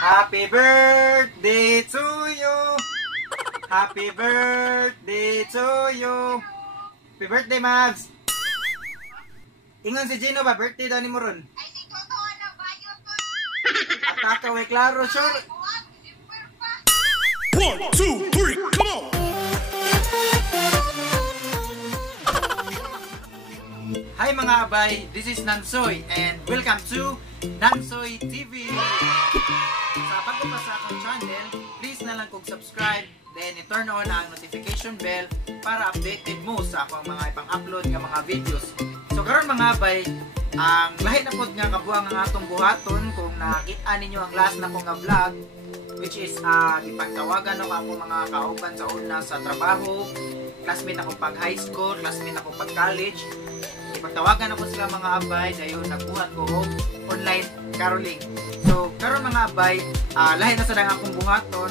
Happy birthday to you. Happy birthday to you. Happy birthday, Mavs. Ingon si Gino ba? Birthday daw ni mo ron. Ay, si Toto, ano ba yun? Ataka, way klaro, sure. Buwan, December pa. 1, 2, 3, come on! Hi mga abay, this is Nansoy and welcome to Nansoy TV. Sa pagbukas sa akong channel, please na lang kong subscribe, then i-turn on ang notification bell para updated mo sa akong mga ipang-upload nga mga videos. So karon mga abay, ang lahi na pod nga kabuang ang atong buhaton kung nakita ninyo ang last na ko nga vlog, which is ipagtawagan ako ang mga kauban sa una sa trabaho, classmate ako pag high school, classmate ako pag college. Ipagtawagan ako sila mga abay, dayon nagbuhat ko og online caroling. So karon mga abay, lahi na sa dang akong buhaton.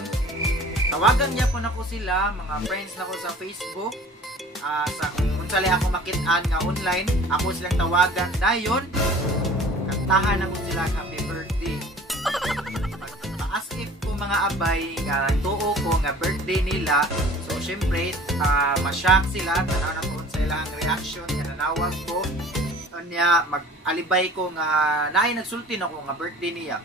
Tawagan niya po nako sila, mga friends nako sa Facebook. Sa kung sali ako makit-an nga online, ako silang tawagan dayon. Kantahan ako sila happy birthday. As if ko mga abay nga tuo ko nga birthday nila. So syempre, ma-shock sila, tanaw na ko sa ilang reaction nga nanawag ko. Nya mag-alibay ko nga naay nagsulti na ko nga birthday niya.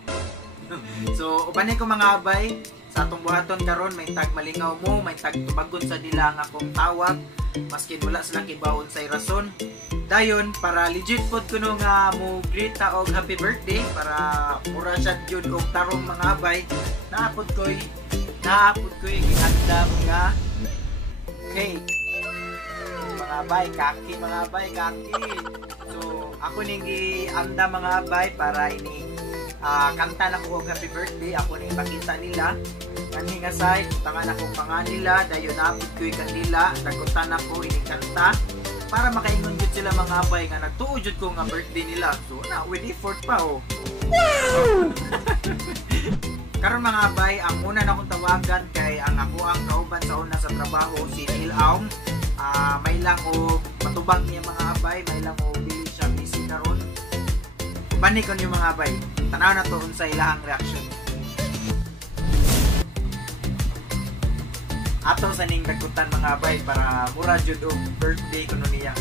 So ubanay ko mga abay, sa atong buhaton karon may tag malingaw mo, may tag tubagon sa dila nga akong tawag, maskin wala silang ibawon sa rason. Dayon para legit pod kuno nga mo greet ta og happy birthday para mura siya jud og tarong mga abay. Naapod koy gihanda nga cake. Mga abay, kaki mga abay, kaki. So ako ning gianda mga abay para ini kanta na ko og happy birthday. Ako ning ipakita nila kani nga side, tangan ako pangan nila, dayon napod koy kanila, dagutan ako ini kanta para makaingon jud sila mga abay nga nagtuo jud ko nga birthday nila. So na with effort pa oh. Karon mga abay, ang una na akong tawagan kay ang ako ang kauban sa una sa trabaho si Neil Aung. May lang o matubag niya mga abay, may lang o dili siya busy karon. Banikon yung mga abay, tanaw na to sa ilahang reaction. Ato sa ning dagutan mga abay para mura jud og birthday kuno niya.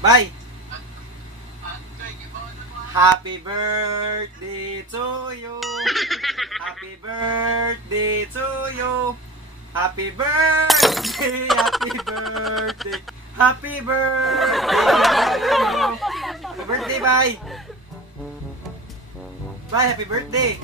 Bye. Happy birthday to you. Happy birthday to you. Happy birthday, happy birthday. Happy birthday. Happy birthday, bye. Bye, happy birthday.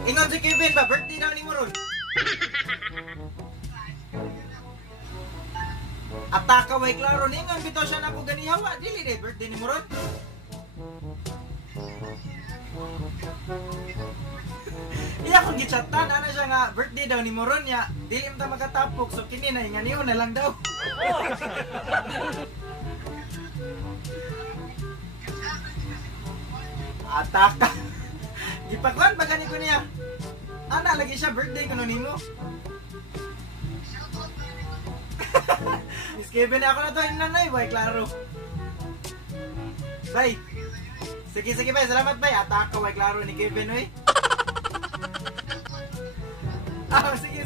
Ingon si Kevin ba? Birthday daw ni mo ron. Ataka way klaro. Ingon bitaw siya na ako ganihawa. Dili de, birthday ni mo ron. Iya kong gichatan. Ano siya nga, birthday daw ni mo ron ya. Dili mo ta makatapok. So kini na, inganiho na lang daw. Ataka. Gipakuan ba gani ko niya? Ana lagi siya birthday kuno nimo. Miss Kevin ako na to yung nanay, boy, klaro. Bye. Sige bye, salamat bye. Ataka boy, klaro ni Kevin oy.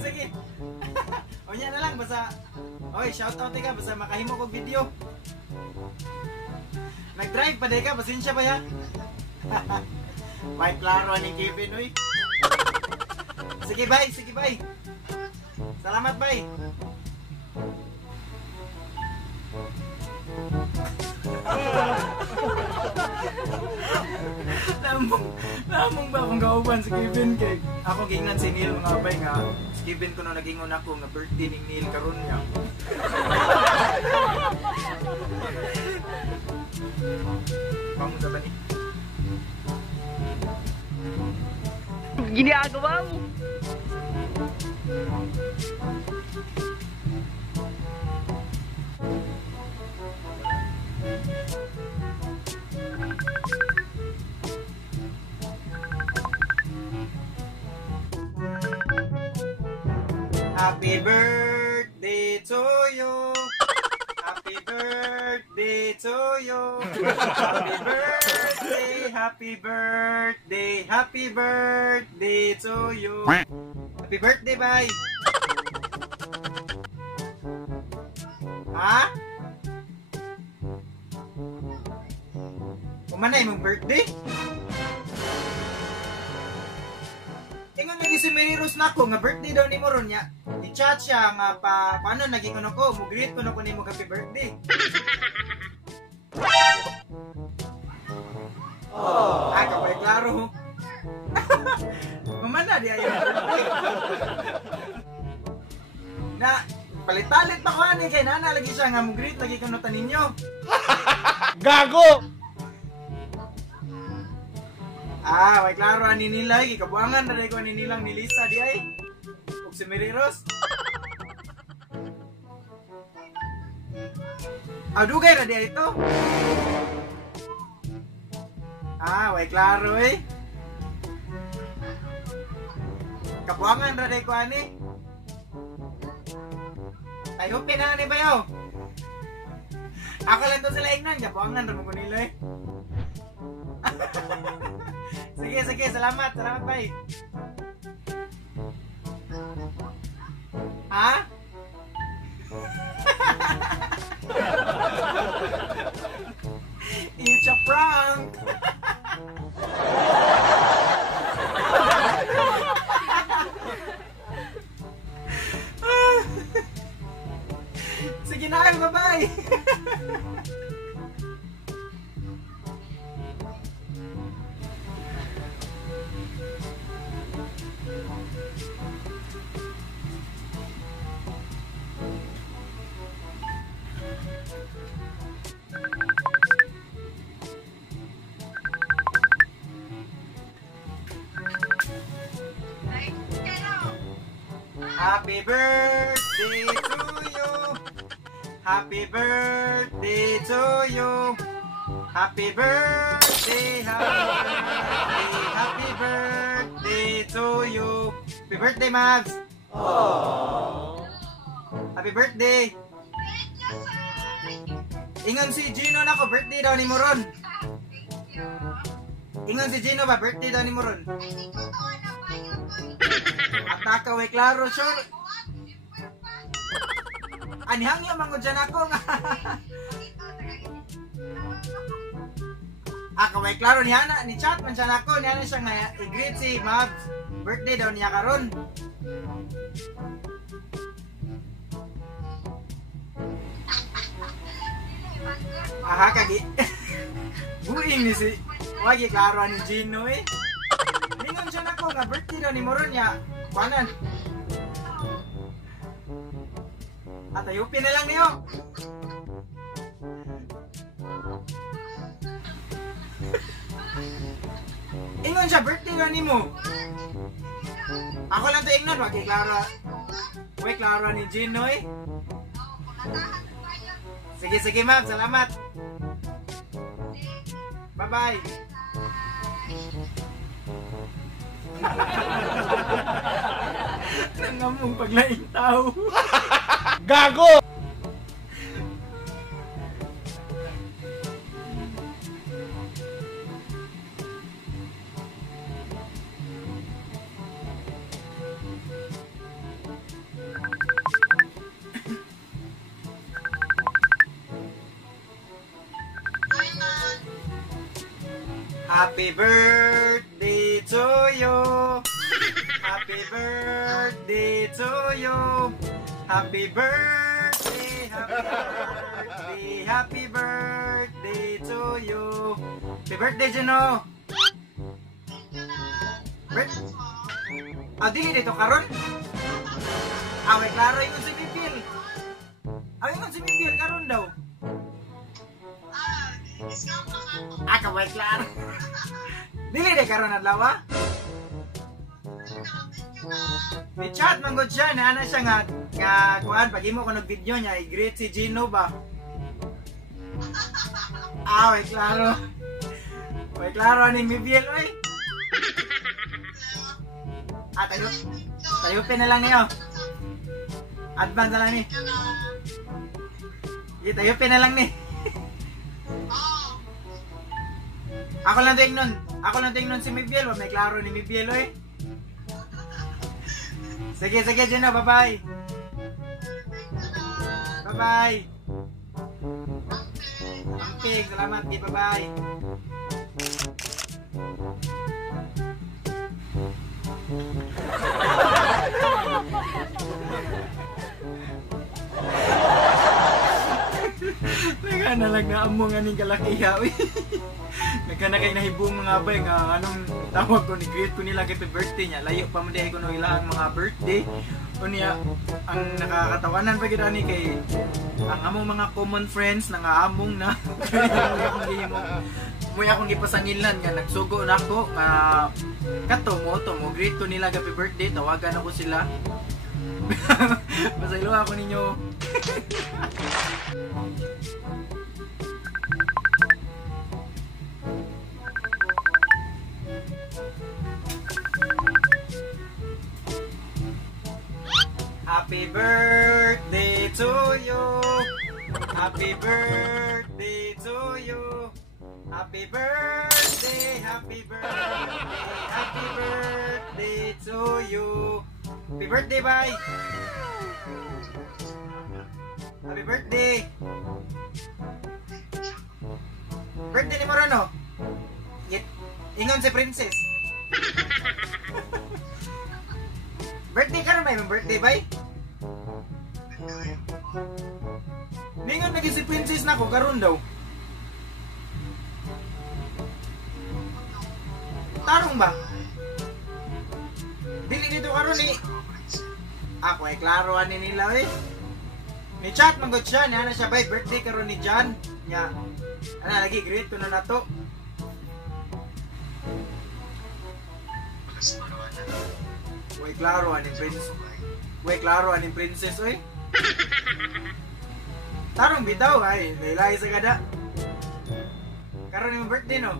Sige. Onya na lang basta. Oy, shout out ka basta makahimo kog video. Nag-drive pa day ka, pasensya ba ya? Bye, klaro ni Kevin, uy. Sige, bye. Salamat, bye. Lamong ba akong kauban si Kevin kay ako gingan si Neil mga abay nga si Kevin ko na nagingon ako nga birthday ni Neil karon niya. Kamu sa bani? ginagawa mo? Happy birthday to you. Happy birthday to you. Happy birthday, happy birthday, happy birthday to you. Happy birthday, bye. Ha? Kumanay mong birthday? Ingon lagi si Mary Rose nako nga birthday daw ni mo ron niya. I-chat siya nga paano naging ano ko, mo-greet ko na ko nimo happy birthday. Oh, kapay klaro. Mamana di ayo. Na palit-palit pa ko ani kay nana lagi siya nga mo-greet lagi kuno ta ninyo. Gago! Way klaro ani nila gikabuangan na ko ani nilang ni Lisa di ay. Ug si Mary Rose. Dugay na di ay ito. Way klaro eh. Kabuangan na ko ani. Tayo pina ni bayo. Ako lang to sila ingnan, kabuangan ra mo ko nila eh. Sige, salamat, bye. Ha? It's a prank. Sige na, bye-bye. Happy birthday to you. Happy birthday to you. Happy birthday, happy birthday to you. Happy birthday, Mavs. Happy birthday. Ingon si Gino na ko birthday daw ni Moron. Ingon si Gino ba birthday daw ni Moron. Ataka way klaro sure. Anihang yung mga dyan ako nga. Kaway klaro ni Hana, ni chat man siya ako, ni Hana siya nga i-greet si Mavs. Birthday daw niya karon. Kagi. Buing ni si wagi klaro ni Gino eh. Ningon siya nako nga birthday daw ni Moron niya. Kuanan. Ayupin na lang niyo. Ingon siya birthday daw nimo. Ako lang to ignon wag kay Clara. Wait Clara ni Gino eh. Sige ma'am, salamat. Bye-bye. Nangamong paglaing tao. Gago! Happy birthday to you. Happy birthday to you. Happy birthday, happy birthday to you. Happy birthday, Juno. Dili dito karon. May klaro yung si Bibil. Yung si Bibil karon daw. Kaway klaro. Dili de karon adlaw. Ni chat man gud siya na ana siya nga kuan pag imo ko nag-video niya i-greet si Gino ba. Ay klaro. Ay klaro ni Mibiel oy. Tayo na lang niyo. Advance na lang ni. Tayo na lang ni. Ako lang tingnon si Mibiel, may klaro ni Mibiel oy. Sige, Gino, bye-bye. Bye-bye. Amping, salamat, bye-bye. Nagana lang na amo nga ning kalakiya uy. Nagana kay nahibong mga bay nga anong tawag ko ni greet ko nila happy birthday niya. Layo pa man di ko no ilahang mga birthday. Unya ang nakakatawanan pa gid ani kay ang among mga common friends nangaamong na. Muy akong gipasangilan nga nagsugo nako kato mo greet ko nila happy birthday tawagan ako sila. Pasaylo ako ninyo. Happy birthday to you. Happy birthday to you. Happy birthday, happy birthday to you. Happy birthday, bye. Happy birthday. Birthday ni Morano. Ingon si Princess. Birthday ka na may birthday, bye. Ningon lagi si Princess na ko karon daw. Tarong ba? Dili dito karon ni. Ako ay klaro ani nila eh. Ni chat man gud siya, ana siya bay birthday karon ni Jan. Nya. Ana lagi greet to na nato. Way klaro ani Princess. Way klaro ani Princess oy. Tarong bitaw ay, laylay sa kada. Karon yung birthday no.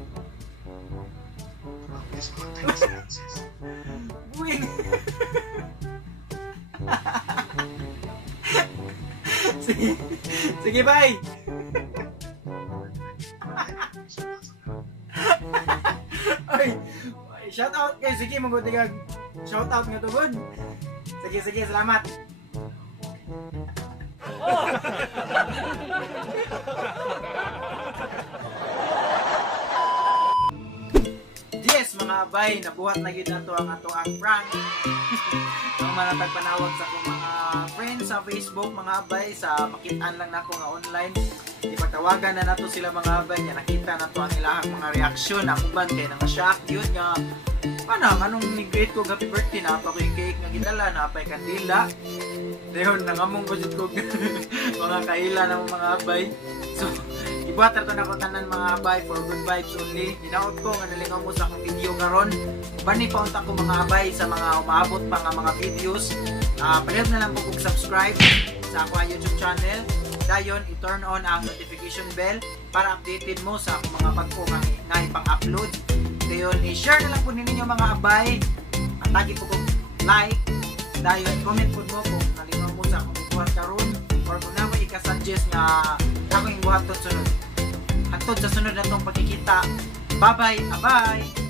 Buwing. Sige, bye. Ay, shout out kay sige maguti kag shout out nga tugod. Sige, salamat. Yes mga abay, nabuhat na gid nato ang ato ang prank. Ang manatag panawag sa akong mga friends sa Facebook mga abay sa makitaan lang nako nga online. Ipatawagan na nato sila mga abay nya nakita nato ang ilahang mga reaksyon. Ako ban kay naka-shock yun nga. Paano anong ni-greet ko happy birthday na pa ko yung cake nga gidala na pa kandila. Dayon nangamong budget ko mga kaila ng mga abay. So ibuhat na ko tanan mga abay for good vibes only. Hinaot ko nga nalingaw mo sa akong video karon. Bani pa unta ko mga abay sa mga umaabot pa nga mga videos. Palihog na lang po kung subscribe sa akong YouTube channel. Dayon i-turn on ang notification bell para updated mo sa akong mga pagko nga ipang-upload. Dayon i-share na lang po ninyo mga abay. At lagi po kong like. Dayon comment po mo kung nalingaw mo sa akong buhat karon or kung na mo ika-suggest nga akong buhat sunod. Hangtod sa sunod na itong pagkikita. Bye-bye! Bye-bye!